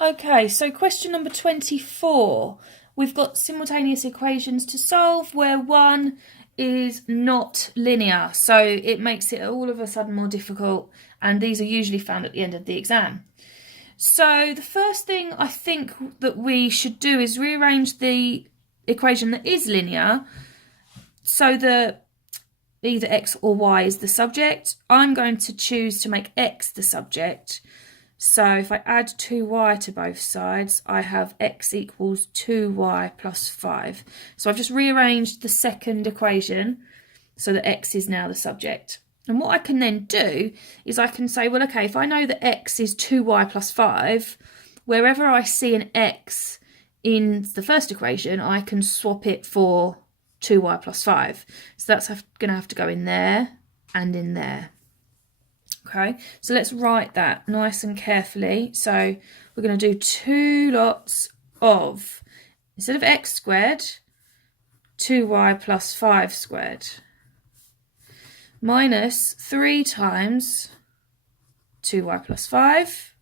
Okay, so question number 24. We've got simultaneous equations to solve where one is not linear, so it makes it all of a sudden more difficult, and these are usually found at the end of the exam. So the first thing I think that we should do is rearrange the equation that is linear so that either x or y is the subject. I'm going to choose to make x the subject. So if I add 2y to both sides, I have x equals 2y plus 5. So I've just rearranged the second equation so that x is now the subject. And what I can then do is I can say, well, okay, if I know that x is 2y plus 5, wherever I see an x in the first equation, I can swap it for 2y plus 5. So that's going to have to go in there and in there. Okay, so let's write that nice and carefully. So we're going to do 2 lots of, instead of x squared, 2y plus 5 squared, minus 3 times 2y plus 5,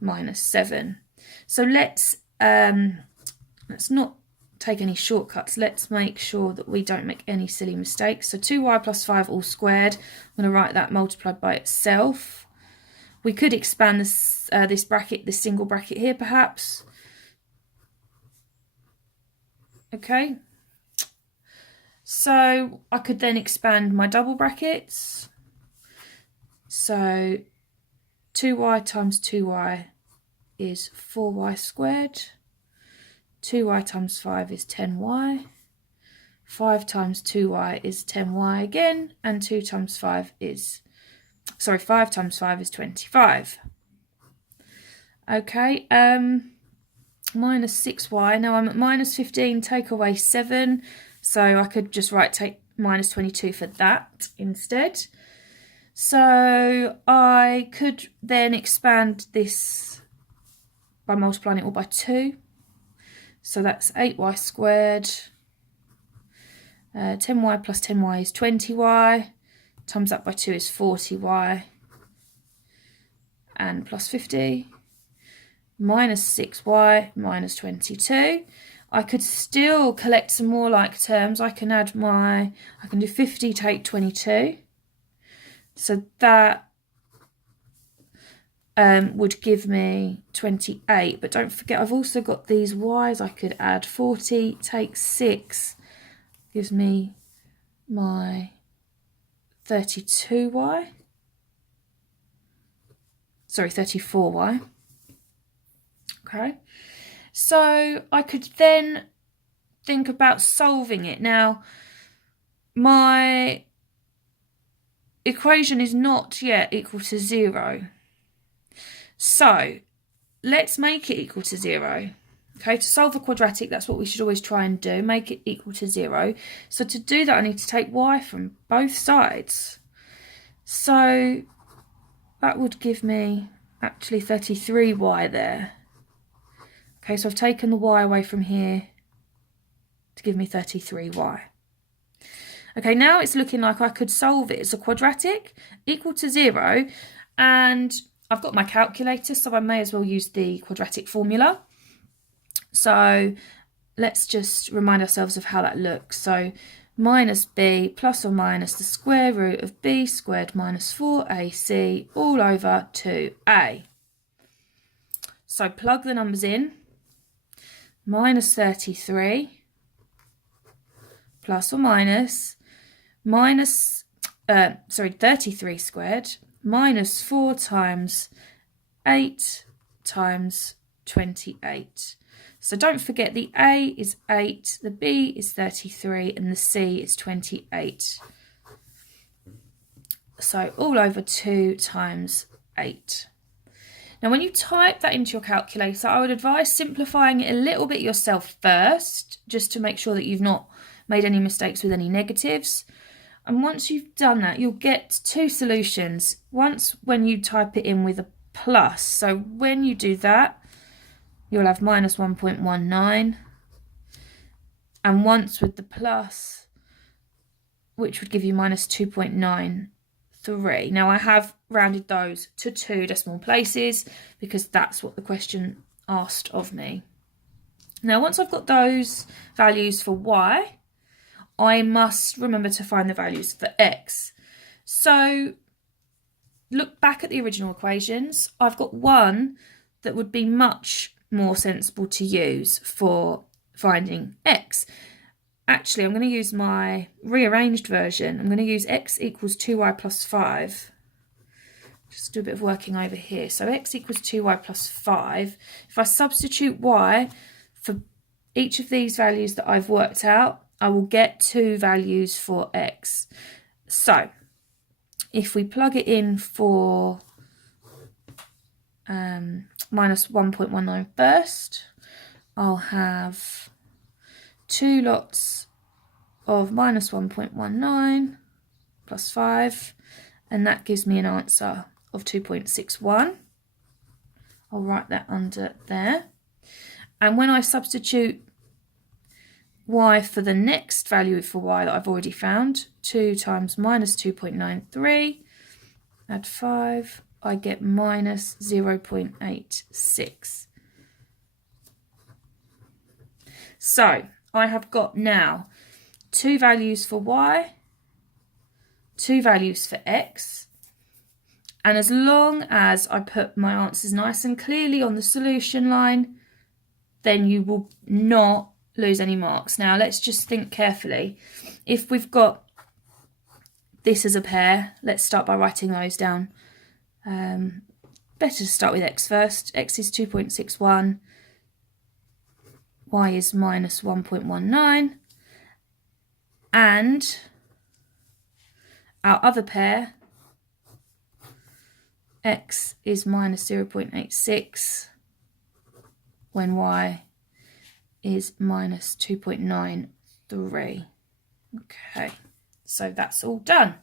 minus 7. So let's not take any shortcuts. Let's make sure that we don't make any silly mistakes. So 2y plus 5 all squared. I'm going to write that multiplied by itself. We could expand this bracket, this single bracket here perhaps. Okay. So I could then expand my double brackets. So 2y times 2y is 4y squared. 2y times 5 is 10y. 5 times 2y is 10y again. And 5 times 5 is 25. Okay, minus 6y. Now I'm at minus 15, take away 7. So I could just take minus 22 for that instead. So I could then expand this by multiplying it all by 2. So that's 8y squared. 10y plus 10y is 20y. Times that by 2 is 40y. And plus 50. Minus 6y minus 22. I could still collect some more like terms. I can do 50 take 22. So that would give me 28, but don't forget I've also got these y's I could add. 40 take 6 gives me my 34y. Okay, so I could then think about solving it. Now my equation is not yet equal to 0. So let's make it equal to 0. Okay, to solve a quadratic, that's what we should always try and do, make it equal to 0. So to do that, I need to take y from both sides. So that would give me actually 33y there. Okay, so I've taken the y away from here to give me 33y. Okay, now it's looking like I could solve it. It's a quadratic equal to 0, and I've got my calculator, so I may as well use the quadratic formula. So let's just remind ourselves of how that looks. So minus b plus or minus the square root of b squared minus 4ac all over 2a. So plug the numbers in. Minus 33 plus or minus 33 squared minus 4 times 8 times 28. So don't forget the A is 8, the B is 33, and the C is 28. So all over 2 times 8. Now when you type that into your calculator, I would advise simplifying it a little bit yourself first, just to make sure that you've not made any mistakes with any negatives. And once you've done that, you'll get 2 solutions. Once when you type it in with a plus. So when you do that, you'll have minus 1.19. And once with the plus, which would give you minus 2.93. 3. Now I have rounded those to 2 decimal places because that's what the question asked of me. Now once I've got those values for y, I must remember to find the values for x. So look back at the original equations. I've got one that would be much more sensible to use for finding x. Actually, I'm going to use my rearranged version. I'm going to use x equals 2y plus 5. Just do a bit of working over here. So x equals 2y plus 5. If I substitute y for each of these values that I've worked out, I will get 2 values for x. So if we plug it in for minus 1.19 first, I'll have 2 lots of minus 1.19 plus 5, and that gives me an answer of 2.61. I'll write that under there. And when I substitute y for the next value for y that I've already found, 2 times minus 2.93, add 5, I get minus 0.86. So I have got now 2 values for y, 2 values for x, and as long as I put my answers nice and clearly on the solution line, then you will not lose any marks. Now let's just think carefully. If we've got this as a pair, let's start by writing those down. Better to start with x first. X is 2.61, y is minus 1.19, and our other pair, x is minus 0.86 when y is minus 2.93. Okay, so that's all done.